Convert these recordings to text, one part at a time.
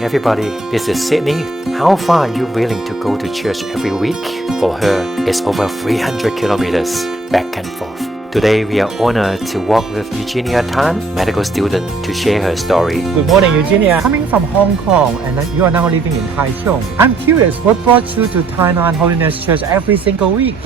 everybody. This is Sydney. How far are you willing to go to church every week? For her, it's over 300 kilometers back and forth. Today, we are honored to walk with Eugenia Tan, medical student, to share her story. Good morning, Eugenia. Coming from Hong Kong and you are now living in Taichung. I'm curious, what brought you to Taiwan Holiness Church every single week?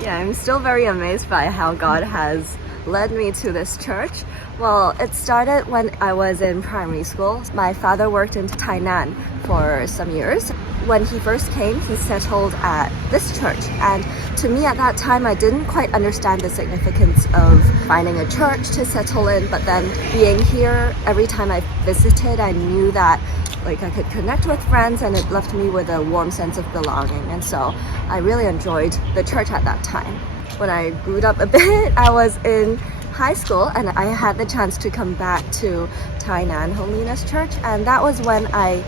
Yeah, I'm still very amazed by how God has led me to this church. Well, it started when I was in primary school. My father worked in Tainan for some years. When he first came, he settled at this church. And to me at that time, I didn't quite understand the significance of finding a church to settle in. But then being here, every time I visited, I knew that I could connect with friends and it left me with a warm sense of belonging. And so I really enjoyed the church at that time. When I grew up a bit, I was in high school and I had the chance to come back to Tainan Holiness Church, and that was when I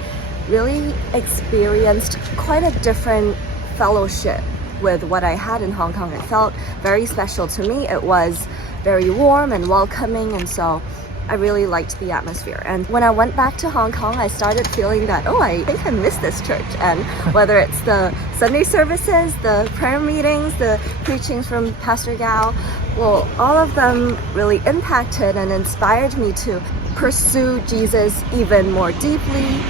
really experienced quite a different fellowship with what I had in Hong Kong. It felt very special to me. It was very warm and welcoming, and so I really liked the atmosphere. And when I went back to Hong Kong, I started feeling that, I think I miss this church. And whether it's the Sunday services, the prayer meetings, the preachings from Pastor Gao, well, all of them really impacted and inspired me to pursue Jesus even more deeply.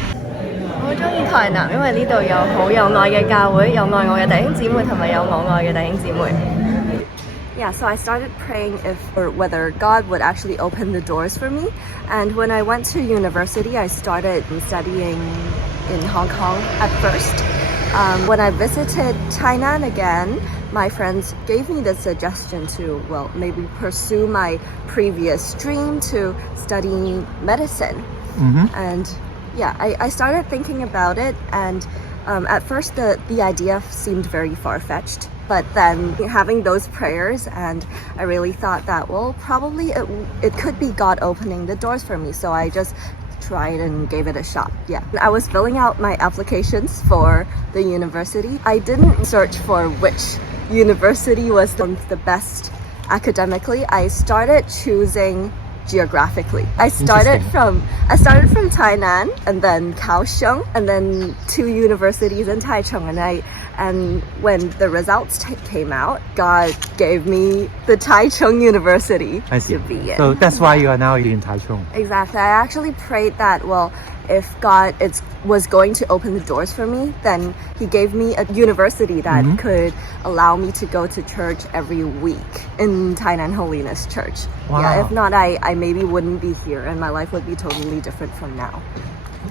我好鍾意台南，因為呢度有好有愛嘅教會，有愛我嘅弟兄姊妹，同埋有我愛嘅弟兄姊妹。Yeah, so I started praying whether God would actually open the doors for me. And when I went to university, I started studying in Hong Kong at first. When I visited Tainan again, my friends gave me the suggestion to, maybe pursue my previous dream to study medicine. And yeah, I started thinking about it, and at first the idea seemed very far-fetched. But then having those prayers, and I really thought that, probably it could be God opening the doors for me. So I just tried and gave it a shot. Yeah. I was filling out my applications for the university. I didn't search for which university was the best academically. I started choosing geographically. I started from Tainan and then Kaohsiung and then 2 universities in Taichung, and when the results came out, God gave me the Taichung University to be in. So that's why you are now in Taichung. Exactly. I actually prayed that, if God was going to open the doors for me, then He gave me a university that could allow me to go to church every week in Tainan Holiness Church. Wow. Yeah, if not, I maybe wouldn't be here and my life would be totally different from now.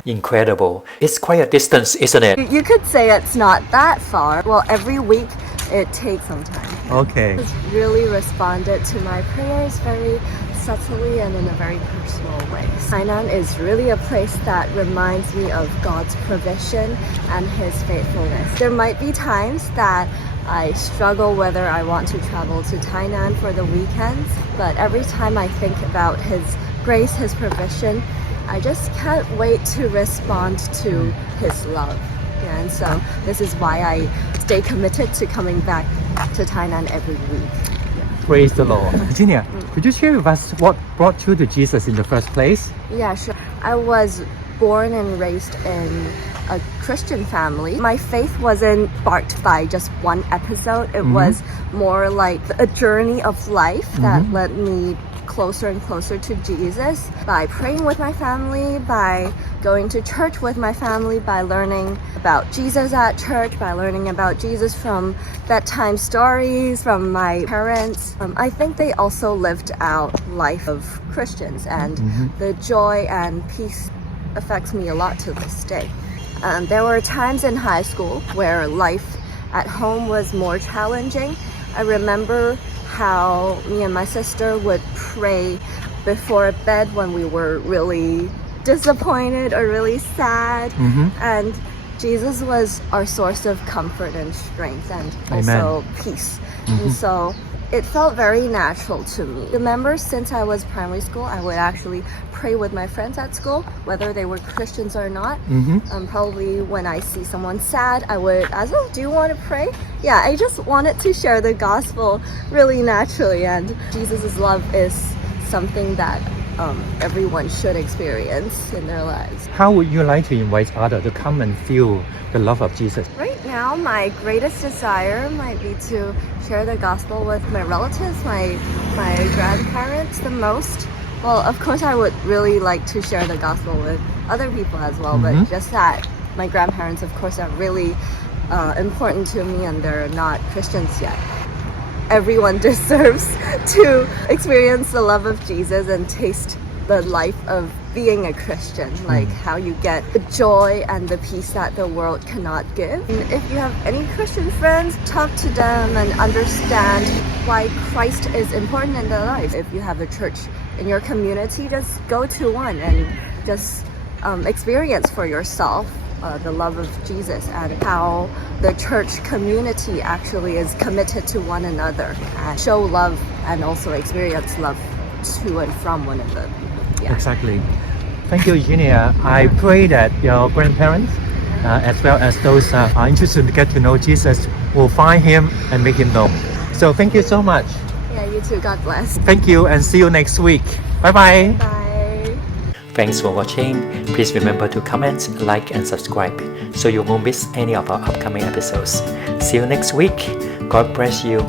Incredible. It's quite a distance, isn't it? You could say it's not that far. Well, every week it takes some time. Okay. Just really responded to my prayers very subtly and in a very personal way. Tainan is really a place that reminds me of God's provision and His faithfulness. There might be times that I struggle whether I want to travel to Tainan for the weekends, but every time I think about His grace, His provision, I just can't wait to respond to His love. Yeah, and so this is why I stay committed to coming back to Tainan every week. Praise the Lord. Virginia, could you share with us what brought you to Jesus in the first place? Yeah, sure. I was born and raised in a Christian family. My faith wasn't sparked by just one episode. It was more like a journey of life that led me closer and closer to Jesus by praying with my family, by going to church with my family, by learning about Jesus at church, by learning about Jesus from bedtime stories from my parents. I think they also lived out life of Christians, and the joy and peace affects me a lot to this day. There were times in high school where life at home was more challenging. I remember how me and my sister would pray before bed when we were really disappointed or really sad. And Jesus was our source of comfort and strength and also peace. And so it felt very natural to me. Remember, since I was primary school, I would actually pray with my friends at school, whether they were Christians or not. Probably when I see someone sad, I would ask, do you want to pray? Yeah, I just wanted to share the gospel really naturally, and Jesus' love is something that everyone should experience in their lives. How would you like to invite others to come and feel the love of Jesus? Right now, my greatest desire might be to share the gospel with my relatives, my grandparents the most. Well, of course, I would really like to share the gospel with other people as well, but just that my grandparents, of course, are really important to me and they're not Christians yet. Everyone deserves to experience the love of Jesus and taste the life of being a Christian, like how you get the joy and the peace that the world cannot give. And if you have any Christian friends, talk to them and understand why Christ is important in their lives. If you have a church in your community, just go to one and just experience for yourself the love of Jesus and how the church community actually is committed to one another and show love and also experience love to and from one another. Yeah. Exactly. Thank you, Eugenia. I pray that your grandparents, as well as those are interested to get to know Jesus, will find him and make him known. So thank you so much. Yeah, you too. God bless. Thank you and see you next week. Bye bye. Bye. Thanks for watching. Please remember to comment, like and subscribe so you won't miss any of our upcoming episodes. See you next week. God bless you.